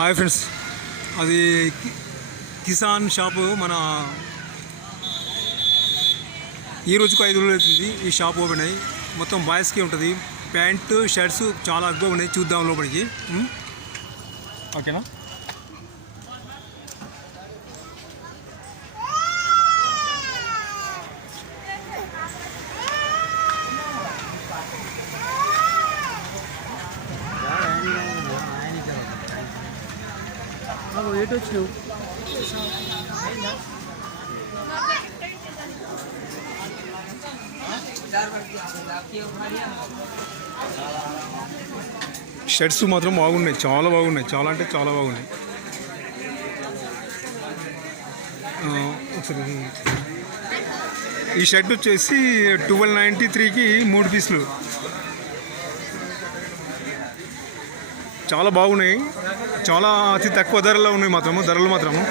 Hi friends. అది Kisan shop మన ఈ రోజుకు ఐదు రోజులు అవుతుంది ఈ షాప్ ఓపెన్ అయ్యి. మొత్తం బాయ్స్కి ఉంటుంది. ప్యాంటు షర్ట్స్ చాలా అద్భుతంగా ఉన్నాయి. చూద్దాం లోపలికి. ఓకేనా? ఎటు వచ్చినావు షర్ట్స్ మాత్రం బాగున్నాయి. చాలా బాగున్నాయి. చాలా అంటే చాలా బాగున్నాయి. ఒకసారి ఈ షర్ట్ వచ్చేసి ట్వెల్వ్ నైంటీ త్రీకి మూడు పీసులు. చాలా బాగున్నాయి. చాలా అతి తక్కువ ధరలో ఉన్నాయి మాత్రము ధరలు మాత్రము.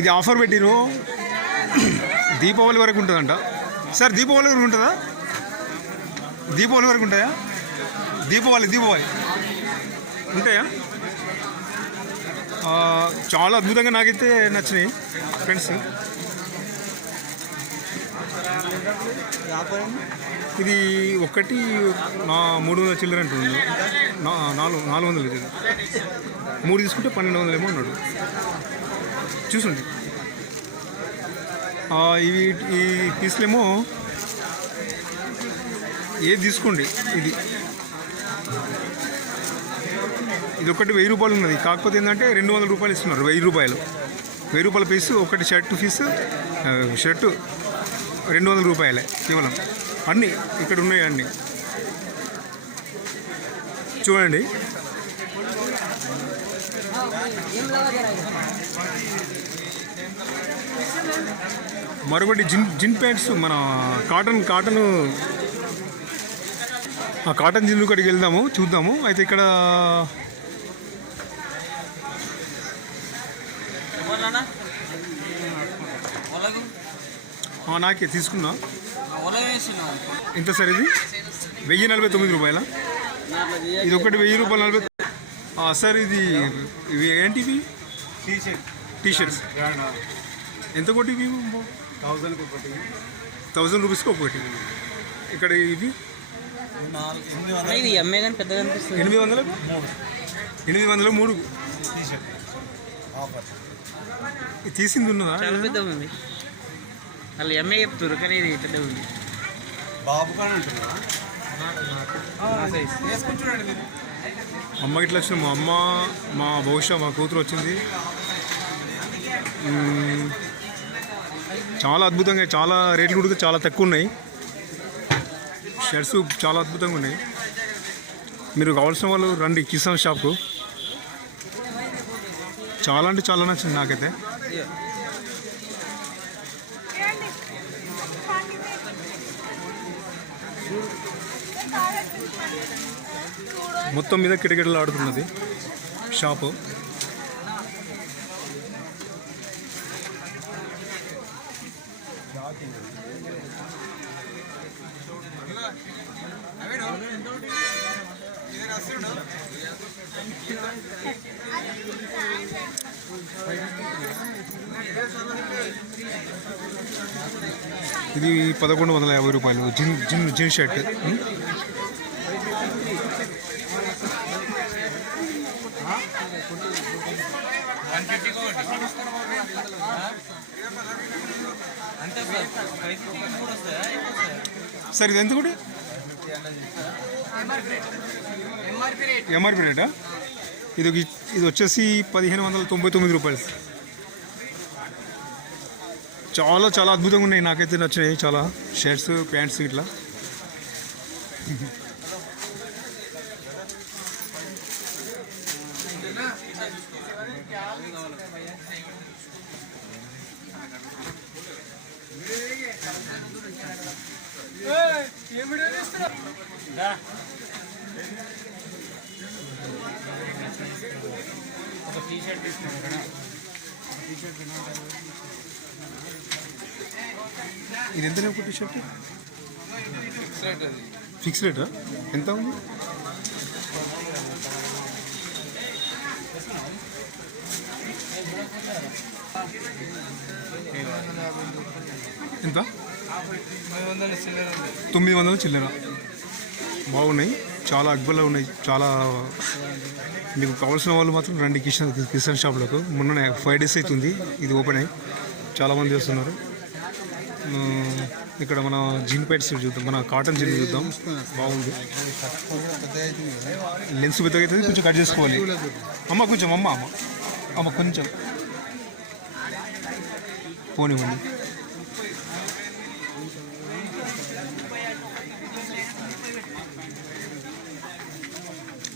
ఇది ఆఫర్ పెట్టిరు. దీపావళి వరకు ఉంటుందంట. సార్ దీపావళి వరకు ఉంటుందా? దీపావళి వరకు ఉంటాయా? దీపావళి దీపావళి. ఉంటాయా? చాలా అద్భుతంగా నాకైతే నచ్చినాయి ఫ్రెండ్స్. ఇది ఒకటి నా మూడు వందల చిల్లర అంటుంది. నా నాలుగు నాలుగు వందలు ఇది మూడు తీసుకుంటే పన్నెండు వందలు ఏమో అన్నాడు. చూసండి. ఇవి ఈ పీసులేమో ఏది తీసుకోండి ఇది. ఇది ఒకటి వెయ్యి రూపాయలు ఉన్నది. కాకపోతే ఏంటంటే రెండు వందల రూపాయలు ఇస్తున్నారు వెయ్యి రూపాయలు. వెయ్యి రూపాయల పీసు ఒకటి షర్ట్ పీసు షర్టు. రెండు వందల రూపాయలే కేవలం. అన్నీ ఇక్కడ ఉన్నాయి అన్నీ. చూడండి. మరొకటి జిన్ జిన్ ప్యాంట్స్ మన కాటన్ కాటన్ ఆ కాటన్ జిన్లు కాడికి వెళ్దాము చూద్దాము. అయితే ఇక్కడ నాకే తీసుకున్నా ఎంత సార్ ఇది? వెయ్యి నలభై తొమ్మిది రూపాయల? ఇది ఒకటి వెయ్యి రూపాయలు నలభై ఆ, సార్ ఇది ఇవి ఏంటివి టీ షర్ట్స్ ఎంత ఒకటి ఇవి? థౌజండ్కి ఒకటి. థౌజండ్ రూపీస్కి ఒకటి. ఇక్కడ ఇవి? ఎనిమిది వందల. ఎనిమిది వందల? ఎనిమిది వందల మూడు టీ షర్ట్ ఆఫర్ ఇది తీసింది ఉన్నదా? వాళ్ళు ఎమ్మె చెప్తారు కానీ ఇది పెద్దగా ఉంది. బాబు కానీ ఉంటుందా? ఆ size. వేసుకుని చూడండి మీరు. అమ్మ ఇట్లా వచ్చిన మా అమ్మ మా బహుశా మా కూతురు వచ్చింది. చాలా అద్భుతంగా చాలా రేట్లు కూడా చాలా తక్కువ ఉన్నాయి. షర్ట్స్ చాలా అద్భుతంగా ఉన్నాయి. మీరు కావాల్సిన వాళ్ళు రండి కిసాన్ షాప్కు. చాలా అంటే చాలా నచ్చింది నాకైతే. మొత్తం మీద కిటకిటలు ఆడుతున్నది షాపు. ఇది పదకొండు వందల యాభై రూపాయలు. జిన్ జిన్ జిన్ షర్ట్ ఉం? అంటే ఫైవ్ కూడా వస్తాయా సార్ ఇది ఎంత కూడా ఎంఆర్పి రేటా? ఇది ఇది వచ్చేసి పదిహేను వందల తొంభై తొమ్మిది రూపాయలు. చాలా చాలా అద్భుతంగా ఉన్నాయి. నాకైతే నచ్చినాయి. చాలా షర్ట్స్ ప్యాంట్స్ ఇట్లా. ఒక టీ షర్ట్ తీసుకున్నాను ఇది ఎంత ఒక టీ షర్ట్? రేట్ ఫిక్స్ రేటా? ఎంత ఉంది? ఎంత? తొమ్మిది వందల చిల్లర. బాగున్నాయి. చాలా అక్బర్లో ఉన్నాయి. చాలా మీకు కావాల్సిన వాళ్ళు మాత్రం రండి కిషన్ కిషన్ షాప్లకు. మొన్న ఫైవ్ డేస్ అవుతుంది. ఇది ఓపెన్ అయ్యి. చాలామంది వస్తున్నారు. ఇక్కడ మన జీన్ ప్యాంట్స్ చూద్దాం మన కాటన్ జీన్ చూద్దాం. బాగుంది. లెన్స్ పెద్దగా అవుతుంది కొంచెం కట్ చేసుకోవాలి. అమ్మ కొంచెం అమ్మ అమ్మ. అమ్మ కొంచెం. పోనివ్వండి.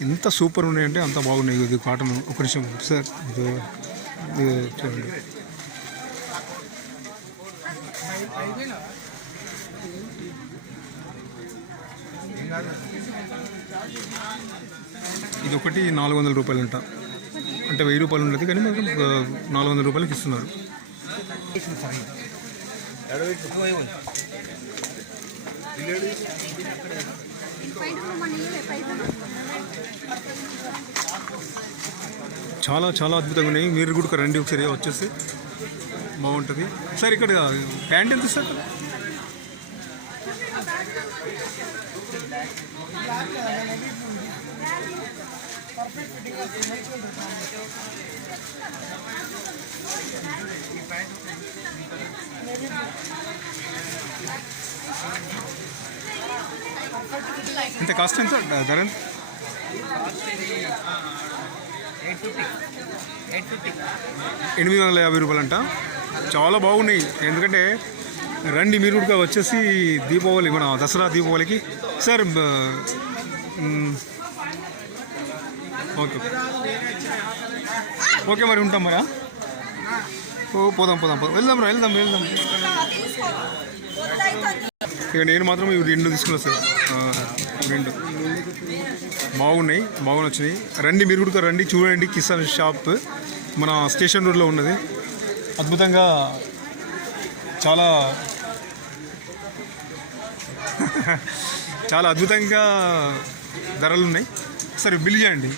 ఎంత సూపర్ ఉన్నాయంటే అంత బాగున్నాయి. ఇది కాటన్. ఒక నిమిషం సార్ ఇది చూడండి. ఇది ఒకటి నాలుగు వందల రూపాయలు అంట అంటే వెయ్యి రూపాయలు ఉండదు కానీ మాకు నాలుగు వందల రూపాయలకి ఇస్తున్నారు. చాలా చాలా అద్భుతంగా ఉన్నాయి. మీరు కూడా రండి ఒకసారి వచ్చేసి. బాగుంటుంది. సార్ ఇక్కడ ప్యాంట్ ఎంత సార్ ఇంత కాస్ట్ ఎంత ధర ఎనిమిది వందల యాభై రూపాయలు అంట చాలా బాగున్నాయి. ఎందుకంటే రండి మీరు కూడా వచ్చేసి దీపావళి మన దసరా దీపావళికి. Sir okay. ఓకే మరి ఉంటాం మరి? ఓ పోదాం పోదాం పోదాం. వెళ్దాం రా వెళ్దాం వెళ్దాం. ఇక నేను మాత్రం ఇవి రెండు తీసుకున్నా సార్. రెండు. బాగున్నాయి బాగున్నాయి వచ్చినాయి. రండి మీరు కూడా రండి చూడండి కిసాన్ షాప్. మన స్టేషన్ రోడ్లో ఉన్నది. అద్భుతంగా చాలా చాలా అద్భుతంగా ధరలు ఉన్నాయి సరే బిల్ చేయండి.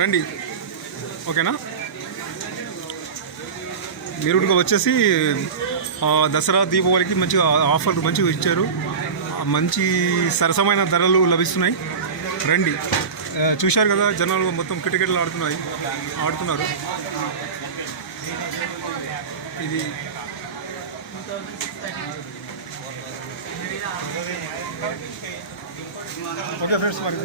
రండి. ఓకేనా? మీరు కూడా వచ్చేసి దసరా దీపావళికి మంచిగా ఆఫర్లు మంచిగా ఇచ్చారు. మంచి సరసమైన ధరలు లభిస్తున్నాయి. రండి. చూశారు కదా జనాలు మొత్తం కిటకిటలు ఆడుతున్నాయి. ఆడుతున్నారు. ఇది ఓకే ఫ్రెండ్స్ మరి.